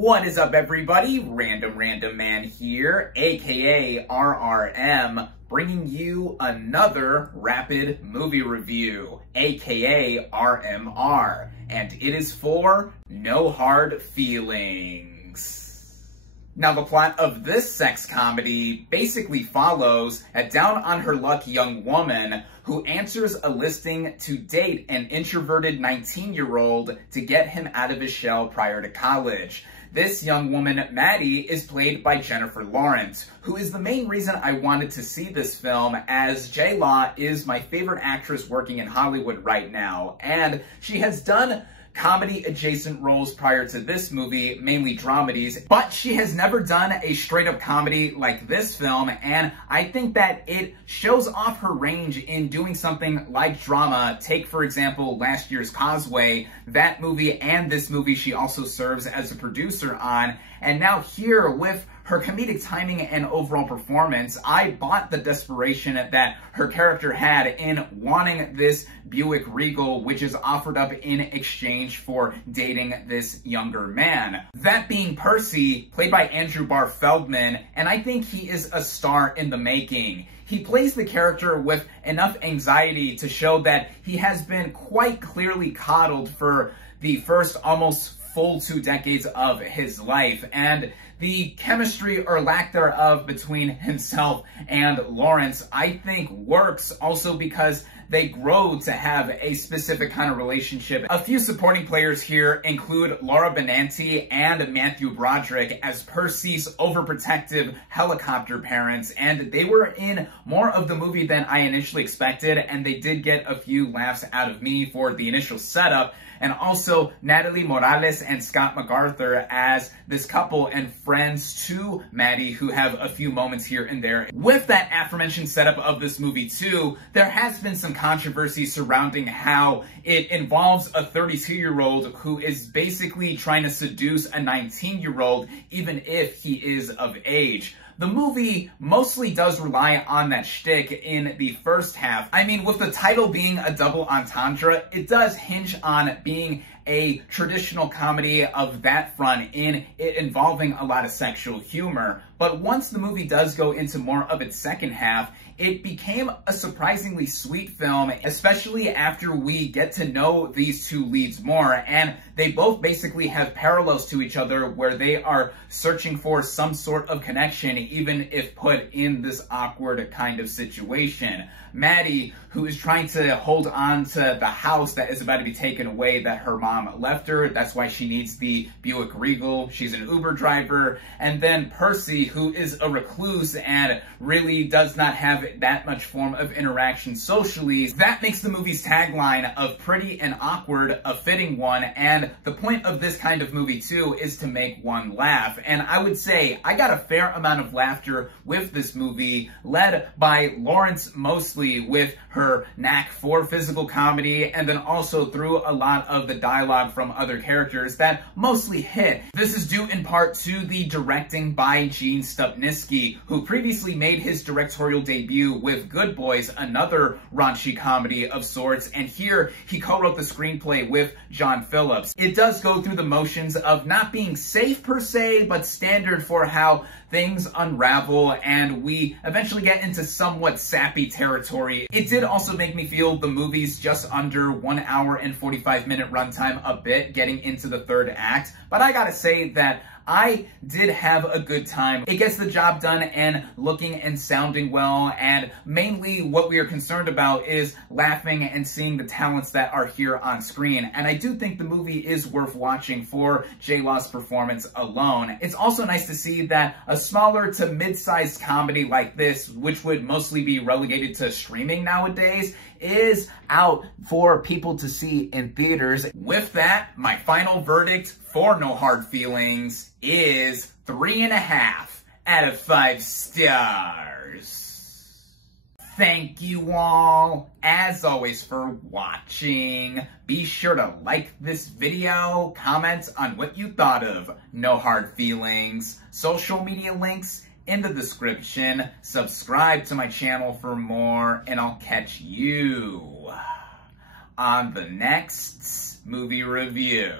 What is up, everybody? RandomRandomMan here, aka RRM, bringing you another rapid movie review, aka RMR, and it is for No Hard Feelings. Now, the plot of this sex comedy basically follows a down-on-her-luck young woman who answers a listing to date an introverted 19-year-old to get him out of his shell prior to college. This young woman, Maddie, is played by Jennifer Lawrence, who is the main reason I wanted to see this film, as JLaw is my favorite actress working in Hollywood right now, and she has done comedy-adjacent roles prior to this movie, mainly dramedies, but she has never done a straight-up comedy like this film, and I think that it shows off her range in doing something like drama. Take, for example, last year's Causeway. That movie and this movie she also serves as a producer on, and now here with her comedic timing and overall performance, I bought the desperation that her character had in wanting this Buick Regal, which is offered up in exchange for dating this younger man. That being Percy, played by Andrew Barr Feldman, and I think he is a star in the making. He plays the character with enough anxiety to show that he has been quite clearly coddled for the first almost full 2 decades of his life, and the chemistry or lack thereof between himself and Lawrence, I think, works also because they grow to have a specific kind of relationship. A few supporting players here include Laura Benanti and Matthew Broderick as Percy's overprotective helicopter parents, and they were in more of the movie than I initially expected, and they did get a few laughs out of me for the initial setup. And also Natalie Morales and Scott MacArthur as this couple and friends to Maddie, who have a few moments here and there. With that aforementioned setup of this movie too, there has been some controversy surrounding how it involves a 32-year-old who is basically trying to seduce a 19-year-old, even if he is of age. The movie mostly does rely on that shtick in the first half. I mean, with the title being a double entendre, it does hinge on being a traditional comedy of that front, in it involving a lot of sexual humor. But once the movie does go into more of its second half, it became a surprisingly sweet film, especially after we get to know these two leads more, and they both basically have parallels to each other where they are searching for some sort of connection, even if put in this awkward kind of situation. Maddie, who is trying to hold on to the house that is about to be taken away that her mom left her. That's why she needs the Buick Regal. She's an Uber driver. And then Percy, who is a recluse and really does not have that much form of interaction socially. That makes the movie's tagline of pretty and awkward a fitting one. And the point of this kind of movie too is to make one laugh. And I would say I got a fair amount of laughter with this movie, led by Lawrence mostly, with her knack for physical comedy, and then also through a lot of the dialogue from other characters that mostly hit. This is due in part to the directing by Gene Stupnitsky, who previously made his directorial debut with Good Boys, another raunchy comedy of sorts, and here he co-wrote the screenplay with John Phillips. It does go through the motions of not being safe per se, but standard for how things unravel, and we eventually get into somewhat sappy territory. It did also make me feel the movie's just under 1 hour and 45-minute runtime a bit getting into the third act, but I gotta say that I did have a good time. It gets the job done and looking and sounding well, and mainly what we are concerned about is laughing and seeing the talents that are here on screen. And I do think the movie is worth watching for JLaw's performance alone. It's also nice to see that a smaller to mid-sized comedy like this, which would mostly be relegated to streaming nowadays, is out for people to see in theaters. With that, my final verdict for No Hard Feelings is 3.5 out of 5 stars. Thank you all, as always, for watching. Be sure to like this video, comment on what you thought of No Hard Feelings, social media links in the description. Subscribe to my channel for more, and I'll catch you on the next movie review.